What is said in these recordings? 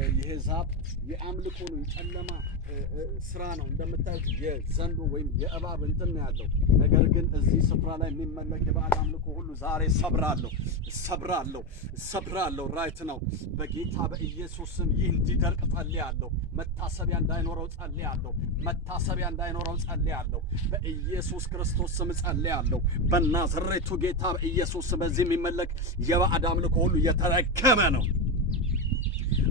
ይሄ ዛፍ የአምልኮ ነው፣ የጨለማ ስራ ነው። እንደምታዩት የዘንዶ ወይም የእባብ እንትን ነው ያለው። ነገር ግን እዚህ ስፍራ ላይ የሚመለክ የባዕድ አምልኮ ሁሉ ዛሬ ሰብራለሁ። ራይት ነው። በጌታ በኢየሱስ ስም ይህ እንዲደርቅ ጸልያለሁ። መታሰቢያ እንዳይኖረው ጸልያለሁ። በኢየሱስ ክርስቶስ ስም ጸልያለሁ። በናዝሬቱ ጌታ በኢየሱስ ስም በዚህ የሚመለክ የባዕድ አምልኮ ሁሉ የተረገመ ነው።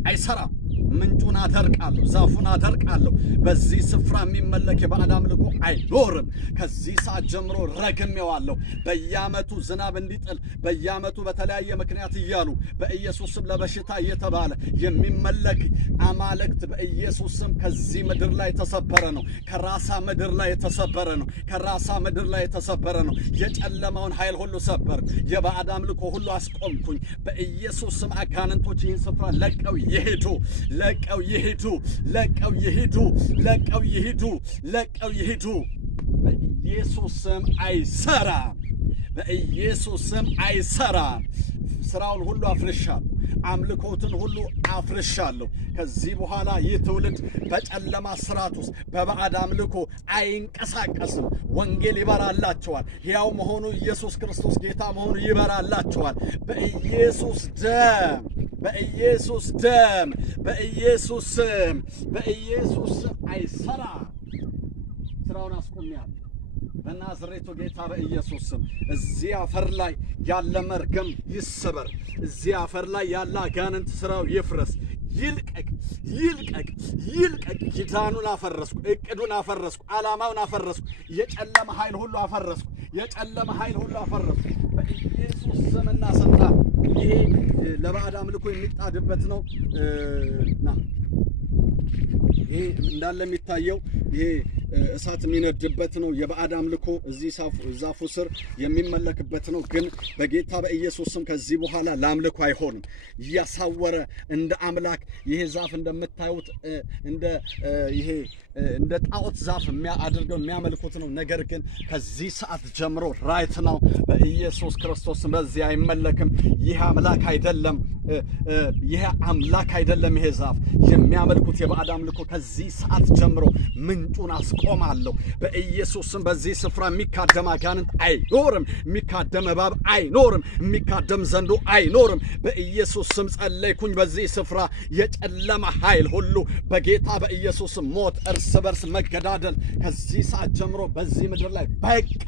አይሰራም። ምንጩን አደርቃለሁ፣ ዛፉን አደርቃለሁ። በዚህ ስፍራ የሚመለክ የባዕድ አምልኮ አይኖርም። ከዚህ ሰዓት ጀምሮ ረግሜዋለሁ። በየዓመቱ ዝናብ እንዲጥል በየዓመቱ በተለያየ ምክንያት እያሉ በኢየሱስ ስም ለበሽታ እየተባለ የሚመለክ አማልክት በኢየሱስ ስም ከዚህ ምድር ላይ የተሰበረ ነው። ከራሳ ምድር ላይ የተሰበረ ነው። የጨለማውን ኃይል ሁሉ ሰበር፣ የባዕድ አምልኮ ሁሉ አስቆምኩኝ። በኢየሱስ ስም አጋንንቶች ይህን ስፍራ ለቀው ይሄዱ። በኢየሱስ ስም አይሰራም። ስራውን ሁሉ አፍርሻለሁ። አምልኮትን ሁሉ አፍርሻለሁ። ከዚህ በኋላ ይህ ትውልድ በጨለማ ስርዓት ውስጥ በባዕድ አምልኮ አይንቀሳቀስም። ወንጌል ይበራላቸዋል። ሕያው መሆኑ ኢየሱስ ክርስቶስ ጌታ መሆኑ ይበራላቸዋል። በኢየሱስ ስም አይሰራም። ስራውን አስቆሚያለሁ በናዝሬቱ ጌታ በኢየሱስ ስም። እዚህ አፈር ላይ ያለ መርገም ይሰበር። እዚህ አፈር ላይ ያለ አጋንንት ስራው ይፍረስ፣ ይልቀቅ። ኪዳኑን አፈረስኩ፣ እቅዱን አፈረስኩ፣ ዓላማውን አፈረስኩ። የጨለማ ኃይል ሁሉ አፈረስኩ። በኢየሱስ ስምና ስልጣን ይሄ ለባዕድ አምልኮ የሚጣድበት ነው። ይሄ እንዳለ የሚታየው ይሄ እሳት የሚነድበት ነው። የባዕድ አምልኮ እዚህ ዛፉ ስር የሚመለክበት ነው። ግን በጌታ በኢየሱስ ስም ከዚህ በኋላ ለአምልኮ አይሆንም። እያሳወረ እንደ አምላክ ይሄ ዛፍ እንደምታዩት እንደ ጣዖት ዛፍ አድርገው የሚያመልኩት ነው። ነገር ግን ከዚህ ሰዓት ጀምሮ ራይት ነው። በኢየሱስ ክርስቶስ በዚህ አይመለክም። ይሄ አምላክ አይደለም። ይሄ ዛፍ የሚያመልኩት የባዕድ አምልኮ ከዚህ ሰዓት ጀምሮ ምንጩን አስቆማለሁ። በኢየሱስ ስም በዚህ ስፍራ የሚካደም አጋንንት አይኖርም። የሚካደም እባብ አይኖርም። የሚካደም ዘንዶ አይኖርም። በኢየሱስ ስም ጸለይኩኝ። በዚህ ስፍራ የጨለማ ኃይል ሁሉ በጌታ በኢየሱስ ሞት፣ እርስ በርስ መገዳደል ከዚህ ሰዓት ጀምሮ በዚህ ምድር ላይ በቃ